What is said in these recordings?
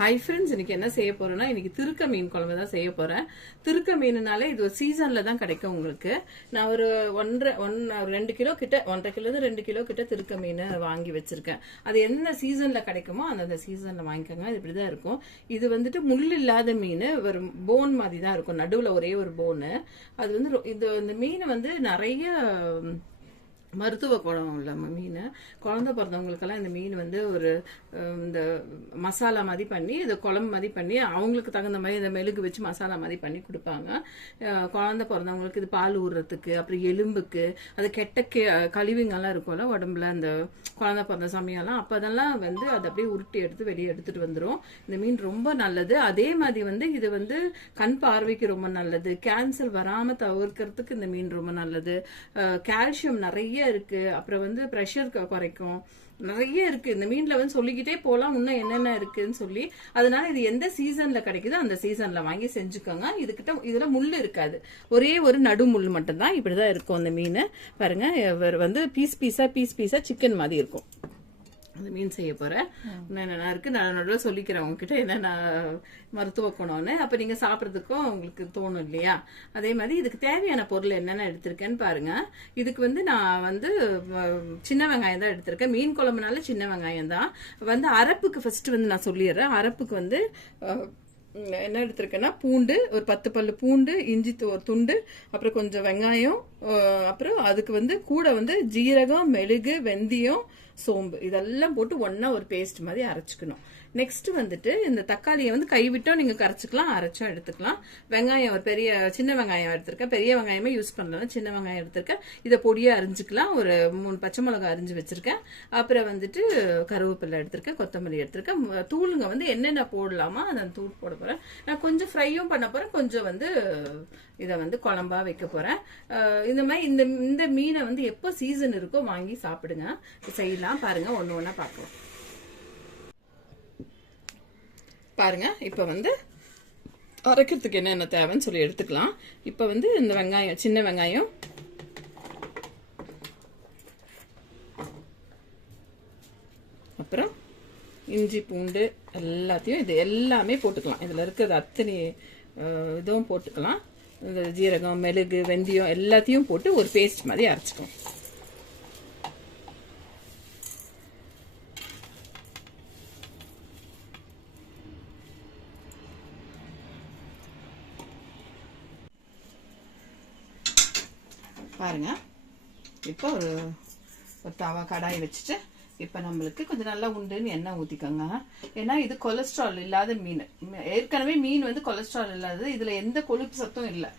Hi friends இன்னைக்கு என்ன செய்ய போறேன்னா இன்னைக்கு திருக்க மீன் குழம்பு தான் செய்ய போறேன். திருக்க மீனுனாலே இது ஒரு சீசன்ல தான் கிடைக்கும் உங்களுக்கு. நான் ஒரு ஒன்றரை ஒன் ஒரு ரெண்டு கிலோ கிட்ட ஒன்றரை கிலோ இருந்து ரெண்டு கிலோ கிட்ட திருக்க மீன் வாங்கி வச்சிருக்கேன். அது என்ன சீசன்ல கிடைக்குமோ அந்தந்த சீசன்ல வாங்கிக்கோங்க. இது இப்படிதான் இருக்கும். இது வந்துட்டு முள் இல்லாத மீன் ஒரு போன் மாதிரி தான் இருக்கும். நடுவுல ஒரே ஒரு போனு அது வந்து ரொ- இது இந்த மீன் வந்து நிறைய மருத்துவ குணம் உள்ள மீன். குழந்தை பிறந்தவங்களுக்கெல்லாம் இந்த மீன் வந்து ஒரு இந்த மசாலா மாதிரி பண்ணி இந்த குழம்பு மாதிரி பண்ணி அவங்களுக்கு தகுந்த மாதிரி இந்த மெழுகு வச்சு மசாலா மாதிரி பண்ணி கொடுப்பாங்க. குழந்த குழந்தை பிறந்தவங்களுக்கு இது பால் ஊறுறதுக்கு அப்புறம் எலும்புக்கு அது கெட்ட கே கழிவுங்கெல்லாம் இருக்கும்ல உடம்புல அந்த குழந்தை பிறந்த சமயம்லாம். அப்போ அதெல்லாம் வந்து அதை அப்படியே உருட்டி எடுத்து வெளியே எடுத்துகிட்டு வந்துடும் இந்த மீன் ரொம்ப நல்லது. அதே மாதிரி வந்து இது வந்து கண் பார்வைக்கு ரொம்ப நல்லது. கேன்சர் வராமல் தவிர்க்கிறதுக்கு இந்த மீன் ரொம்ப நல்லது. கால்சியம் நிறைய இருக்கு. அப்புறம் வந்து ப்ரெஷர் குறைக்கும். நிறைய இருக்கு. இந்த மீன்ல வந்து சொல்லிக்கிட்டே போலாம். இன்னும் என்னென்ன இருக்குன்னு சொல்லி. அதனால இது எந்த சீசன்ல கிடைக்குதோ அந்த சீசன்ல வாங்கி செஞ்சுக்கோங்க. இதுக்கிட்ட இதுல முள் இருக்காது. ஒரே ஒரு நடு முள் மட்டும்தான் இப்படிதான் இருக்கும் அந்த மீன். பாருங்க வந்து பீஸ் பீஸா பீஸ் பீஸா சிக்கன் மாதிரி இருக்கும். அந்த மீன் செய்ய போறேன் இன்னும் என்னென்ன இருக்கு? நான் நடுவில் சொல்லிக்கிறேன் உங்ககிட்ட என்னென்ன மருத்துவ குணம்னு. அப்ப நீங்க சாப்பிட்றதுக்கும் உங்களுக்கு தோணும் இல்லையா? அதே மாதிரி இதுக்கு தேவையான பொருள் என்னென்ன எடுத்திருக்கேன்னு பாருங்க. இதுக்கு வந்து நான் வந்து சின்ன வெங்காயம் தான் எடுத்திருக்கேன். மீன் குழம்புனால சின்ன வெங்காயம் தான். வந்து அரப்புக்கு ஃபர்ஸ்ட் வந்து நான் சொல்லிடுறேன். அரப்புக்கு வந்து என்ன எடுத்திருக்கேன்னா பூண்டு. ஒரு பத்து பல்லு பூண்டு இஞ்சி து- ஒரு துண்டு அப்புறம் கொஞ்சம் வெங்காயம் அப்புறம் அதுக்கு வந்து கூட வந்து ஜீரகம் மெழுகு வெந்தயம் சோம்பு இதெல்லாம் போட்டு ஒன்றா ஒரு பேஸ்ட் மாதிரி அரைச்சிக்கணும். நெக்ஸ்ட் வந்துட்டு இந்த தக்காளியை வந்து கைவிட்டோம் நீங்க கரைச்சிக்கலாம் அரைச்சோம் எடுத்துக்கலாம். வெங்காயம் ஒரு பெரிய சின்ன வெங்காயம் எடுத்திருக்கேன் பெரிய வெங்காயமே யூஸ் பண்ணலாம். சின்ன வெங்காயம் எடுத்திருக்கேன் இதை பொடியா அரிஞ்சுக்கலாம். ஒரு மூணு பச்சை மிளகாய் அரிஞ்சு வச்சிருக்கேன் அப்புறம் வந்துட்டு கருவேப்பிலை எடுத்திருக்கேன் கொத்தமல்லி எடுத்திருக்கேன் தூளுங்க வந்து என்னென்ன போடலாமா அதை தூள் போட போறேன். நான் கொஞ்சம் ஃப்ரையும் பண்ண போறேன். கொஞ்சம் வந்து இதை வந்து குழம்பா வைக்க போறேன். இந்த மாதிரி இந்த இந்த மீனை வந்து எப்போ சீசன் இருக்கோ வாங்கி சாப்பிடுங்க. செய்யலாம். பாருங்க ஒன்று ஒன்றா பார்க்கலாம். பாருங்க இப்போ வந்து அரைக்கிறதுக்கு என்னென்ன தேவைன்னு சொல்லி எடுத்துக்கலாம். இப்போ வந்து இந்த வெங்காயம் சின்ன வெங்காயம். அப்புறம் இஞ்சி பூண்டு எல்லாத்தையும் இது எல்லாமே போட்டுக்கலாம். இதில் இருக்கிறது அத்தனை இதுவும் போட்டுக்கலாம். இந்த ஜீரகம் மெழுகு வெந்தயம் எல்லாத்தையும் போட்டு ஒரு பேஸ்ட் மாதிரி அரைச்சிக்கும் பாருங்க. இப்போ ஒரு ஒரு தவா கடாய் வச்சுட்டு இப்போ நம்மளுக்கு கொஞ்சம் நல்லா உண்டுன்னு எண்ணெய் ஊற்றிக்கோங்க ஏன்னா இது கொலஸ்ட்ரால் இல்லாத மீன். ஏற்கனவே மீன் வந்து கொலஸ்ட்ரால் இல்லாதது. இதில் எந்த கொழுப்பு சத்தும் இல்லை.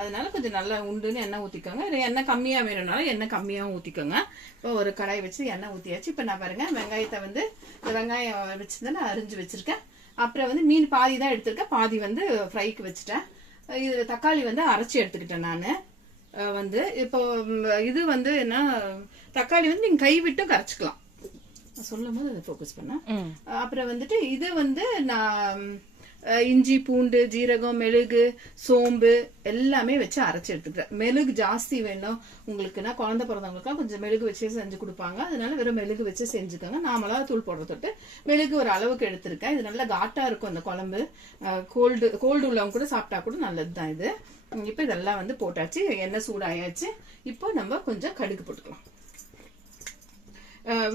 அதனால கொஞ்சம் நல்லா உண்டுன்னு எண்ணெய் ஊற்றிக்கோங்க இல்லை எண்ணெய் கம்மியாக வேணும்னாலும் எண்ணெய் கம்மியாகவும் ஊற்றிக்கோங்க இப்போ ஒரு கடாய் வச்சு எண்ணெய் ஊற்றியாச்சு இப்போ நான் பாருங்கள் வெங்காயத்தை வந்து இந்த வெங்காயம் வச்சுருந்தேன் நான் அரிஞ்சு வச்சுருக்கேன். அப்புறம் வந்து மீன் பாதி தான் எடுத்திருக்கேன். பாதி வந்து ஃப்ரைக்கு வச்சுட்டேன். இது தக்காளி வந்து அரைச்சி எடுத்துக்கிட்டேன் நான். வந்து இப்போ இது வந்து என்ன தக்காளி வந்து நீங்க கைவிட்டும் கரைச்சிக்கலாம். சொல்லும் போது அதை ஃபோக்கஸ் பண்ண அப்புறம் வந்துட்டு இது வந்து நான் இஞ்சி பூண்டு ஜீரகம் மெழுகு சோம்பு எல்லாமே வச்சு அரைச்சி எடுத்துக்கிறேன் மெழுகு ஜாஸ்தி வேணும். உங்களுக்குன்னா குழந்தை பிறந்தவங்களுக்குலாம் கொஞ்சம் மெழுகு வச்சு செஞ்சு கொடுப்பாங்க. அதனால வெறும் மெழுகு வச்சு செஞ்சுக்கோங்க. நான் மிளகா தூள் போடுற தொட்டு மெழுகு ஒரு அளவுக்கு எடுத்திருக்கேன். இது நல்லா காட்டா இருக்கும் இந்த குழம்பு. கோல்டு கோல்டு உள்ளவங்க கூட சாப்பிட்டா கூட நல்லது தான் இது இப்போ இதெல்லாம் வந்து போட்டாச்சு. எண்ணெய் சூடாயாச்சு. இப்போ நம்ம கொஞ்சம் கடுகு போட்டுக்கலாம்.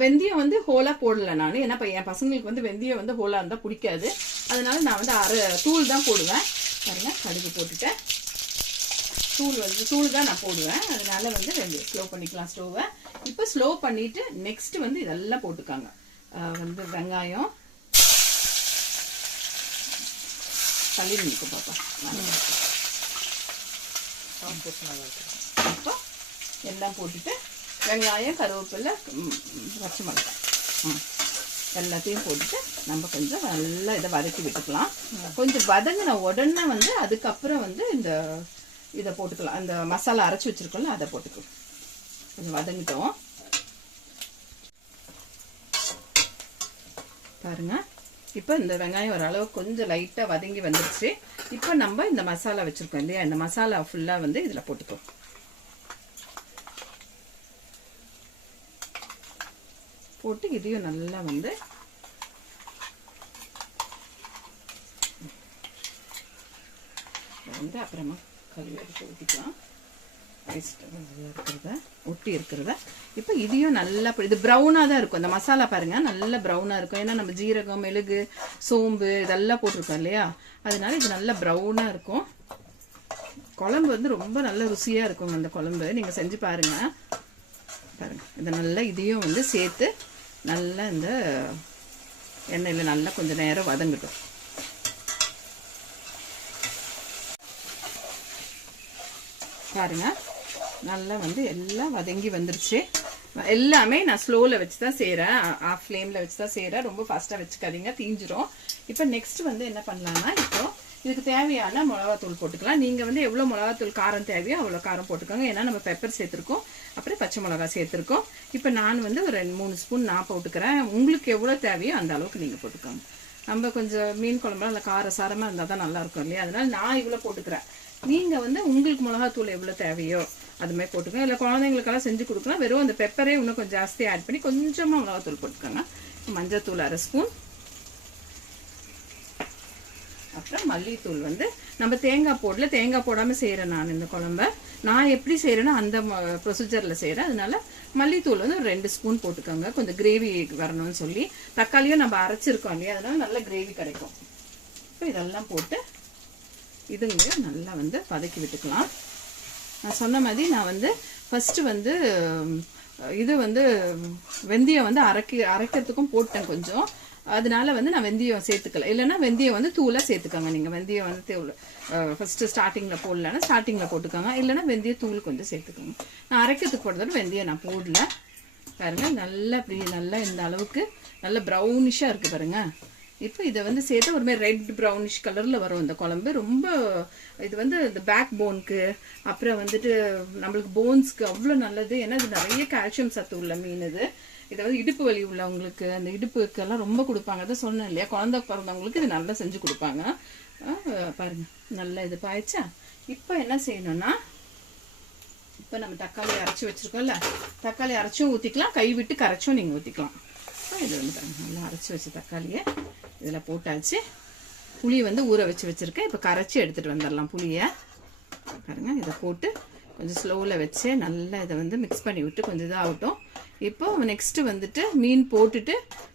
வெந்தயம் வந்து ஹோலா போடல நான். ஏன்னா இப்ப என் பசங்களுக்கு வந்து வெந்தயம் வந்து ஹோலா இருந்தா பிடிக்காது. அதனால நான் வந்து அரை தூள் தான் போடுவேன். பாருங்க கடுகு போட்டுட்டேன். தூள் வந்து தூள் தான் நான் போடுவேன். அதனால வந்து வெந்தயம் ஸ்லோ பண்ணிக்கலாம் ஸ்டோவை இப்போ ஸ்லோ பண்ணிட்டு நெக்ஸ்ட் வந்து இதெல்லாம் போட்டுக்காங்க. வந்து வெங்காயம். தள்ளி நிற்க பாப்பா. இப்போ எல்லாம் போட்டுட்டு வெங்காயம் கருவேப்பிலை பச்சை மிளகாய். ம். எல்லாத்தையும் போட்டுட்டு நம்ம கொஞ்சம் நல்லா இதை வதக்கி விட்டுக்கலாம். கொஞ்சம் வதங்கின உடனே வந்து அதுக்கப்புறம் வந்து இந்த இதை போட்டுக்கலாம். அந்த மசாலா அரைச்சி வச்சிருக்கோம்ல அதை போட்டுக்கலாம். கொஞ்சம் வதங்கிட்டோம். பாருங்கள் இப்போ இந்த வெங்காயம் ஓரளவு கொஞ்சம் லைட்டாக வதங்கி வந்துடுச்சு இப்போ நம்ம இந்த மசாலா வச்சுருக்கோம் இல்லையா? இந்த மசாலா ஃபுல்லாக வந்து இதில் போட்டுக்கோம் போட்டு இதையும் நல்லா வந்து வந்து அப்புறமா கழுவி எடுத்து ஊற்றிக்கலாம் இருக்கிறத ஒட்டி இருக்கிறத. இப்போ இதையும் நல்லா இது ப்ரௌனாக தான் இருக்கும். இந்த மசாலா பாருங்கள் நல்லா ப்ரௌனாக இருக்கும். ஏன்னா நம்ம ஜீரகம் மெழுகு சோம்பு இதெல்லாம் போட்டிருக்கோம் இல்லையா? அதனால இது நல்லா ப்ரௌனாக இருக்கும். குழம்பு வந்து ரொம்ப நல்ல ருசியாக இருக்கும் அந்த குழம்பு. நீங்கள் செஞ்சு பாருங்கள் பாருங்கள் இதை நல்லா இதையும் வந்து சேர்த்து நல்லா இந்த எண்ணெயில் நல்லா கொஞ்சம் நேரம் வதங்கட்டும். பாருங்கள் நல்லா வந்து எல்லாம் வதங்கி வந்துருச்சு. எல்லாமே நான் ஸ்லோவில் வச்சு தான் செய்கிறேன் ஆஃப் ஃப்ளேமில் வச்சு தான் செய்கிறேன் ரொம்ப ஃபாஸ்ட்டாக வச்சுக்காதீங்க தீஞ்சிரும். இப்போ நெக்ஸ்ட் வந்து என்ன பண்ணலாம்னா இப்போ இதுக்கு தேவையான மிளகாத்தூள் போட்டுக்கலாம். நீங்கள் வந்து எவ்வளோ மிளகாத்தூள் காரம் தேவையோ அவ்வளோ காரம் போட்டுக்கோங்க. ஏன்னா நம்ம பெப்பர் சேர்த்துருக்கோம். அப்புறம் பச்சை மிளகா சேர்த்துருக்கோம். இப்போ நான் வந்து ஒரு ரெண்டு மூணு ஸ்பூன் நான் போட்டுக்கிறேன். உங்களுக்கு எவ்வளோ தேவையோ அந்த அளவுக்கு நீங்கள் போட்டுக்கோங்க. நம்ம கொஞ்சம் மீன் குழம்புலாம் அந்த கார சாரமாக இருந்தால் தான் நல்லாயிருக்கும் இல்லையா? அதனால் நான் இவ்வளோ போட்டுக்கிறேன். நீங்கள் வந்து உங்களுக்கு மிளகாத்தூள் எவ்வளோ தேவையோ அது மாதிரி போட்டுக்கோங்க. இல்லை குழந்தைங்களுக்கெல்லாம் செஞ்சு கொடுக்கலாம். வெறும் அந்த பெப்பரே இன்னும் கொஞ்சம் ஜாஸ்தியாக ஆட் பண்ணி கொஞ்சமாக மிளகாத்தூள் போட்டுக்கோங்க. மஞ்சத்தூள் அரை ஸ்பூன். அப்புறம் மல்லித்தூள் வந்து நம்ம தேங்காய் போடல தேங்காய் போடாமல் செய்கிறேன் நான் இந்த குழம்ப. நான் எப்படி செய்கிறேன்னா அந்த ப்ரொசீஜரில் செய்கிறேன் அதனால மல்லித்தூள் வந்து ஒரு ரெண்டு ஸ்பூன் போட்டுக்கோங்க. கொஞ்சம் கிரேவி வரணும்னு சொல்லி. தக்காளியும் நம்ம அரைச்சிருக்கோம் இல்லையா? அதனால நல்ல கிரேவி கிடைக்கும். இப்போ இதெல்லாம் போட்டு இதுங்களையும் நல்லா வந்து வதக்கி விட்டுக்கலாம். நான் சொன்ன மாதிரி நான் வந்து ஃபஸ்ட்டு வந்து இது வந்து வெந்தயம் வந்து அரைக்கி அரைக்கிறதுக்கும் போட்டேன் கொஞ்சம். அதனால வந்து நான் வெந்தயம் சேர்த்துக்கல. இல்லைன்னா வெந்தயம் வந்து தூளாக சேர்த்துக்கோங்க நீங்கள் வெந்தயம் வந்து தூள் ஃபஸ்ட்டு ஸ்டார்டிங்கில் போடலன்னா ஸ்டார்டிங்கில் போட்டுக்கோங்க. இல்லைன்னா வெந்தய தூள் கொஞ்சம் சேர்த்துக்கோங்க. நான் அரைக்கிறதுக்கு போடுறதோட வெந்தயம் நான் போடல. பாருங்கள் நல்லா இப்படி நல்லா இந்த அளவுக்கு நல்ல ப்ரௌனிஷாக இருக்குது பாருங்க. இப்போ இதை வந்து சேர்த்து ஒரு மாதிரி ரெட் ப்ரௌனிஷ் கலரில் வரும் இந்த குழம்பு. ரொம்ப இது வந்து இந்த பேக் போனுக்கு அப்புறம் வந்துட்டு நம்மளுக்கு போன்ஸ்க்கு அவ்வளோ நல்லது. ஏன்னா இது நிறைய கால்சியம் சத்து உள்ள மீன் இது. இதை வந்து இடுப்பு வலி உள்ளவங்களுக்கு அந்த இடுப்புக்கெல்லாம் ரொம்ப கொடுப்பாங்க. அதை சொன்னேன் இல்லையா? குழந்த பிறந்தவங்களுக்கு இது நல்லா செஞ்சு கொடுப்பாங்க. பாருங்கள் பாருங்க. நல்லா இது பாய்ச்சா? இப்போ என்ன செய்யணும்னா இப்போ நம்ம தக்காளி அரைச்சி வச்சுருக்கோம்ல? தக்காளி அரைச்சும் ஊற்றிக்கலாம் கை விட்டு கரைச்சும் நீங்கள் ஊற்றிக்கலாம் இது வந்து பாருங்க, நல்லா அரைச்சி வச்ச தக்காளியை இதில் போட்டாச்சு. புளி வந்து ஊற வச்சு வச்சுருக்கேன். இப்போ கரைச்சி எடுத்துகிட்டு வந்துடலாம் புளியை. பாருங்கள் இதை போட்டு கொஞ்சம் ஸ்லோவில் வச்சு நல்லா இதை வந்து மிக்ஸ் பண்ணி விட்டு கொஞ்சம் இதாகட்டும். இப்போ நெக்ஸ்ட்டு வந்துட்டு மீன் போட்டுட்டு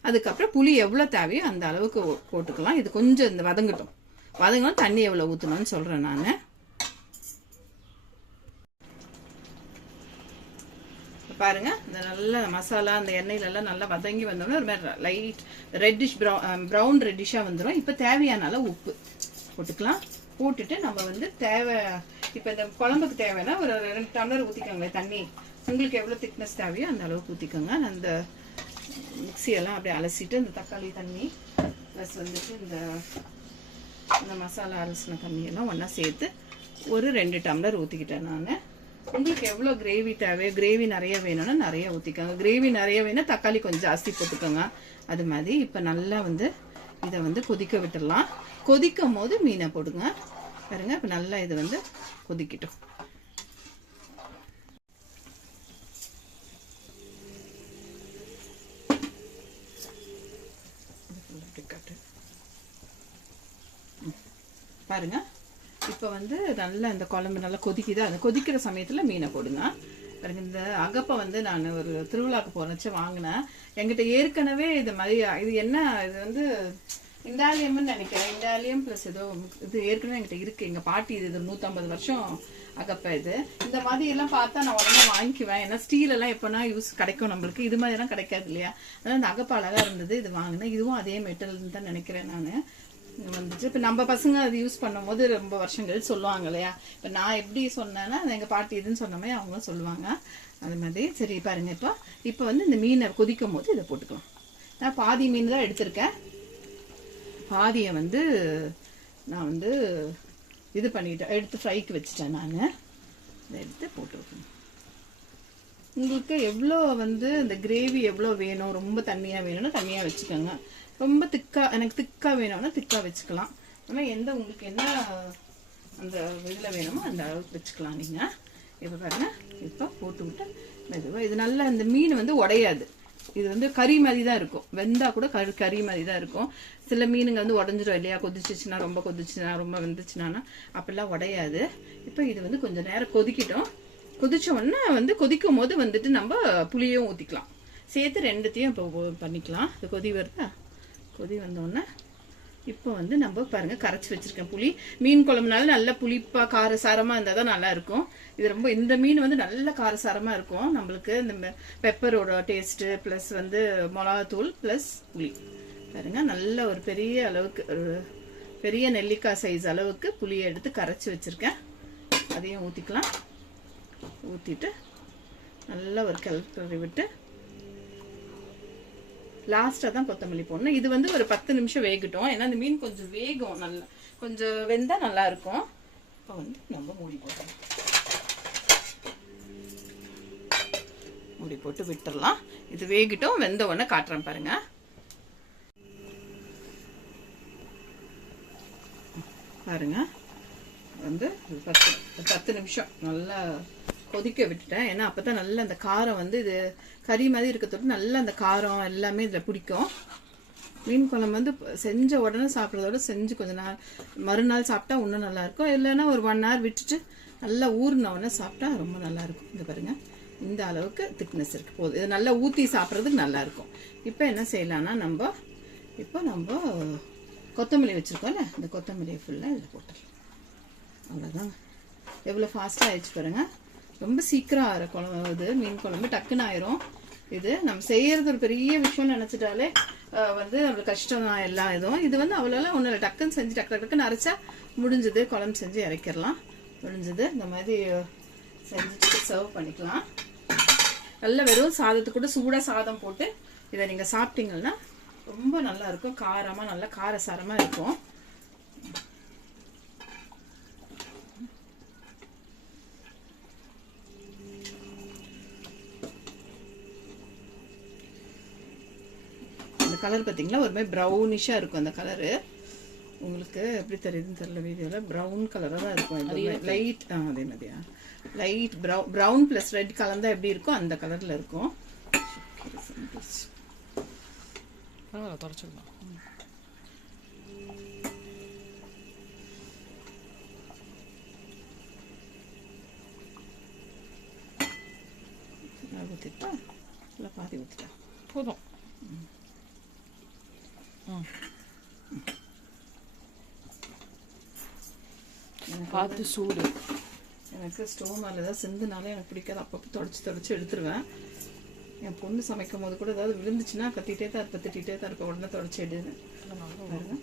அதுக்கப்புறம் புளி எவ்வளோ தேவையோ அந்த அளவுக்கு போட்டுக்கலாம். இது கொஞ்சம் இந்த வதங்கட்டும். வதங்கணும் தண்ணி எவ்வளோ ஊற்றணும்னு சொல்கிறேன் நான். பாருங்க இந்த நல்ல மசாலா அந்த எண்ணெயிலெல்லாம் நல்லா வதங்கி வந்தோடனே ஒரு மாதிரி லைட் ரெட்டிஷ் ப்ரௌன் ரெட்டிஷாக வந்துடும் இப்போ தேவையான அளவு உப்பு போட்டுக்கலாம். போட்டுட்டு நம்ம வந்து தேவை இப்போ இந்த குழம்புக்கு தேவைன்னா ஒரு ரெண்டு டம்ளர் ஊற்றிக்கோங்க தண்ணி. உங்களுக்கு எவ்வளோ திக்னஸ் தேவையோ அந்த அளவுக்கு ஊற்றிக்கோங்க அந்த மிக்சியெல்லாம் அப்படியே அலசிட்டு இந்த தக்காளி தண்ணி ப்ளஸ் வந்துட்டு இந்த இந்த மசாலா அலசின தண்ணியெல்லாம் ஒன்றா சேர்த்து ஒரு ரெண்டு டம்ளர் ஊற்றிக்கிட்டேன் நான். உங்களுக்கு எவ்வளோ கிரேவி தேவையோ கிரேவி நிறைய வேணும்னா நிறைய ஊற்றிக்கோங்க கிரேவி நிறைய வேணும் தக்காளி கொஞ்சம் ஜாஸ்தி போட்டுக்கோங்க. அது மாதிரி இப்போ நல்லா வந்து இதை வந்து கொதிக்க விட்டுடலாம். கொதிக்கும் போது மீனை போடுங்க. பாருங்க இப்போ நல்லா இது வந்து கொதிக்கிட்டோம். பாருங்க. இப்போ வந்து நல்லா இந்த குழம்பு நல்லா கொதிக்குது? அந்த கொதிக்கிற சமயத்தில் மீனை போடுங்க. பாருங்க இந்த அகப்பை வந்து நான் ஒரு திருவிழாக்கு போனச்சு வாங்கினேன். என்கிட்ட ஏற்கனவே இது மாதிரி இது என்ன இது வந்து இந்தாலியம்னு நினைக்கிறேன். இந்தாலியம் ப்ளஸ் ஏதோ இது ஏற்கனவே என்கிட்ட இருக்குது எங்கள் பாட்டி இது இது நூற்றம்பது வருஷம் அகப்பை இது. இந்த மாதிரி எல்லாம் பார்த்தா நான் உடனே வாங்கிக்குவேன். ஏன்னா ஸ்டீலெல்லாம் எப்போனா யூஸ் கிடைக்கும் நம்மளுக்கு. இது மாதிரிலாம் கிடைக்காது இல்லையா? அதனால் இந்த அகப்பை அழகாக இருந்தது இது வாங்கினேன். இதுவும் அதே மெட்டல்னு தான் நினைக்கிறேன் நான். வந்துச்சு இப்போ நம்ம பசங்க அது யூஸ் பண்ணும்போது ரொம்ப வருஷங்கள் சொல்லுவாங்க இல்லையா? இப்போ நான் எப்படி சொன்னேன்னா எங்கள் பாட்டி இதுன்னு சொன்ன மாதிரி அவங்களும் சொல்லுவாங்க. அது மாதிரி சரி பாருங்க இப்போ இப்போ வந்து இந்த மீனை கொதிக்கும் போது இதை போட்டுக்கலாம். நான் பாதி மீன் தான் எடுத்திருக்கேன். பாதியை வந்து நான் வந்து இது பண்ணிட்டேன் எடுத்து ஃப்ரைக்கு வச்சுட்டேன் நான். இதை எடுத்து போட்டு வைக்கணும். உங்களுக்கு எவ்வளோ வந்து இந்த கிரேவி எவ்வளோ வேணும்? ரொம்ப தண்ணியாக வேணும்னா தண்ணியாக வச்சுக்கோங்க. ரொம்ப திக்காக எனக்கு திக்காக வேணும்னா திக்காக வச்சுக்கலாம். ஆனால் எந்த உங்களுக்கு என்ன அந்த இதில் வேணுமோ அந்த அளவுக்கு வச்சுக்கலாம் நீங்கள் இப்போ பாருங்கள் இப்போ போட்டு விட்டு மெதுவாக இது நல்லா இந்த மீன் வந்து உடையாது. இது வந்து கறி மாதிரி தான் இருக்கும். வெந்தா கூட கறி கறி மாதிரி தான் இருக்கும். சில மீனுங்க வந்து உடஞ்சிரும் இல்லையா? கொதிச்சிச்சுன்னா ரொம்ப கொதிச்சுன்னா ரொம்ப வெந்துச்சுன்னா அப்படிலாம் உடையாது. இப்போ இது வந்து கொஞ்சம் நேரம் கொதிக்கிட்டோம். கொதிச்ச உடனே வந்து கொதிக்கும் போது வந்துட்டு நம்ம புளியும் ஊற்றிக்கலாம் சேர்த்து ரெண்டுத்தையும் இப்போ பண்ணிக்கலாம். இது கொதி வருதா? கொதி வந்தோடனே இப்போ வந்து நம்ம பாருங்கள் கரைச்சி வச்சுருக்கேன் புளி. மீன் குழம்புனால நல்ல புளிப்பாக காரசாரமாக இருந்தால் தான் நல்லா இருக்கும் இது ரொம்ப இந்த மீன் வந்து நல்ல காரசாரமாக இருக்கும். நம்மளுக்கு இந்த பெப்பரோட டேஸ்ட்டு ப்ளஸ் வந்து மிளகாத்தூள் ப்ளஸ் புளி. பாருங்க நல்ல ஒரு பெரிய அளவுக்கு ஒரு பெரிய நெல்லிக்காய் சைஸ் அளவுக்கு புளியை எடுத்து கரைச்சி வச்சுருக்கேன். அதையும் ஊற்றிக்கலாம் ஊற்றிட்டு நல்லா ஒரு கிளறி விட்டு லாஸ்ட்டாக தான் கொத்தமல்லி போடணும். இது வந்து ஒரு பத்து நிமிஷம் வேகட்டும். ஏன்னா இந்த மீன் கொஞ்சம் வேகும். நல்லா கொஞ்சம் வெந்தால் நல்லா இருக்கும். இப்போ வந்து நம்ம மூடி போடலாம் மூடி போட்டு விட்டுறலாம் இது வேகட்டும். வெந்த உடனே காட்டுறேன் பாருங்க. பாருங்கள் வந்து பத்து ஒரு பத்து நிமிஷம். நல்லா கொதிக்க விட்டுட்டேன். ஏன்னா அப்போ தான் நல்லா அந்த காரம் வந்து இது கறி மாதிரி இருக்கிறதோட நல்லா அந்த காரம் எல்லாமே இதில் பிடிக்கும். மீன் குழம்பு வந்து செஞ்ச உடனே சாப்பிட்றதோட செஞ்சு கொஞ்ச நாள் மறுநாள் சாப்பிட்டா இன்னும் நல்லாயிருக்கும் இல்லைன்னா ஒரு ஒன் ஹவர் விட்டுட்டு நல்லா ஊறின உடனே சாப்பிட்டா ரொம்ப நல்லாயிருக்கும் இது இந்த இந்த அளவுக்கு திக்னஸ் இருக்குது போதும். இது நல்லா ஊற்றி சாப்பிட்றதுக்கு நல்லாயிருக்கும் இப்போ என்ன செய்யலாம்னா நம்ம இப்போ நம்ம கொத்தமல்லி வச்சுருக்கோம்ல இந்த கொத்தமல்லியை ஃபுல்லாக இதில் போட்டுடலாம். அவ்வளோதாங்க எவ்வளோ ஃபாஸ்ட்டாக ஆயிடுச்சு பாருங்கள் ரொம்ப சீக்கிரம் ஆகிற குழம்பு இது மீன் குழம்பு டக்குன்னு ஆயிரும். இது நம்ம செய்யறது ஒரு பெரிய விஷயம் நினச்சிட்டாலே வந்து நம்மளுக்கு கஷ்டம் தான் எல்லா இதுவும். இது வந்து அவ்வளோலாம் ஒன்றும் இல்லை. டக்குன்னு செஞ்சு டக்கு டக்குன்னு அரைச்சா முடிஞ்சது. குழம்பு செஞ்சு இறக்கிடலாம். முடிஞ்சது. இந்த மாதிரி செஞ்சுட்டு சர்வ் பண்ணிக்கலாம். நல்ல வெறும் சாதத்துக்கு கூட சூடாக சாதம் போட்டு இதை நீங்கள் சாப்பிட்டீங்கன்னா ரொம்ப நல்லா இருக்கும். காரமாக நல்லா காரசாரமாக இருக்கும். அந்த கலர் பார்த்தீங்களா? ஒரு மாதிரி ப்ரௌனிஷாக இருக்கும் அந்த கலரு உங்களுக்கு எப்படி தெரியுதுன்னு தெரியல வீடியோவில் ப்ரௌன் கலராக தான் இருக்கும். லைட் ஆ அதே மாதிரியா? Light brown brown plus red கலந்தா எப்படி இருக்கும் அந்த கலரில் இருக்கும். தொடச்சிடலாம் ஊற்றிட்டா இல்லை பாதி ஊற்றிட்டா போதும். ம். பார்த்து சூடு. எனக்கு ஸ்டோவ் மேலே ஏதாவது சிந்துனாலே எனக்கு பிடிக்காது. அப்பப்போ தொடச்சி தொடச்சி எடுத்துருவேன். என் பொண்ணு சமைக்கும் போது கூட ஏதாவது விழுந்துச்சுன்னா கத்திட்டே தான் இருப்பேன் திட்டிகிட்டே தான் இருப்பேன். உடனே தொடச்சி எடுன்னு பாருங்க.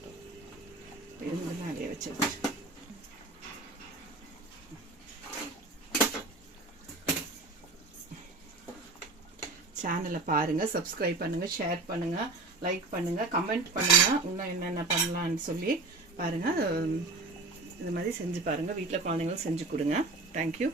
இருந்து மேலேயே வச்சு சேனலை பாருங்க சப்ஸ்கிரைப் பண்ணுங்க ஷேர் பண்ணுங்க. லைக் பண்ணுங்கள் கமெண்ட் பண்ணுங்கள் இன்னும் என்னென்ன பண்ணலாம்னு சொல்லி பாருங்கள் இது மாதிரி செஞ்சு பாருங்கள் வீட்டில் குழந்தைங்களும் செஞ்சு கொடுங்க. தேங்க்யூ